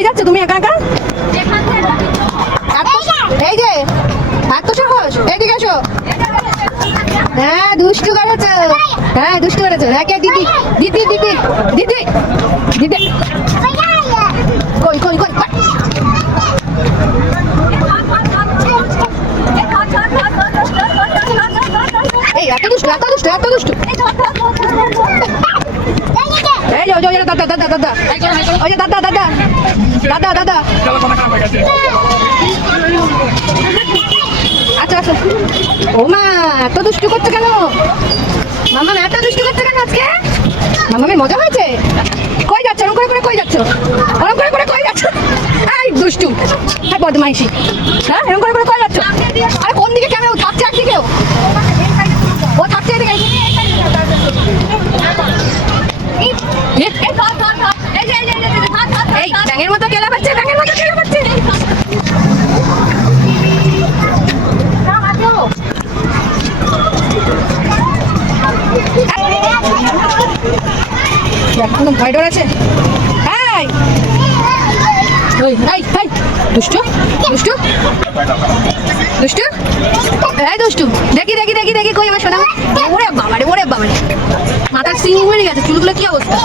কই যাচ্ছ তুমি একা একা? এই যে এত সাহস, এদিকে এসো। হ্যাঁ দুষ্টু করেছো, হ্যাঁ দুষ্টু করেছো। একে দিদি দিদি দিদি দিদি দিদি কই কই কই এই এত দুষ্টু এত দুষ্টু এত দুষ্টু। এই যে ওই যে দাদা দাদা দাদা ওই যে দাদা দাদা দাদা দাদা। আচ্ছা আচ্ছা। ও মা এত দুষ্টু করছো কেন? মামা এত দুষ্টু করছো কেন আজকে? মামামের মজা হয়েছে? কই যাচ্ছ ওরকম করে কই যাচ্ছ? ওরকম করে কই যাচ্ছ? এই দুষ্টু, হ্যাঁ বদমাইশি, হ্যাঁ এরকম করে কই যাচ্ছ? আরে কোন দিকে ক্যামেরা? ও থাকছে একদিকেও, ও থাকছে এদিকে। এই ব্যাঙের মতো কেলা পাচ্ছে, ব্যাঙের মতো কেলা পাচ্ছে। কোনো ভয় ডর আছে? এই ওই এই এই দুষ্টু দুষ্টু দুষ্টু এই দুষ্টু দেখি দেখি দেখি দেখি কই আমার শোনা। ওরে বাবারে ওরে বাবারে, মাথার সিং হয়ে গেছে, চুলগুলো কি অবস্থা?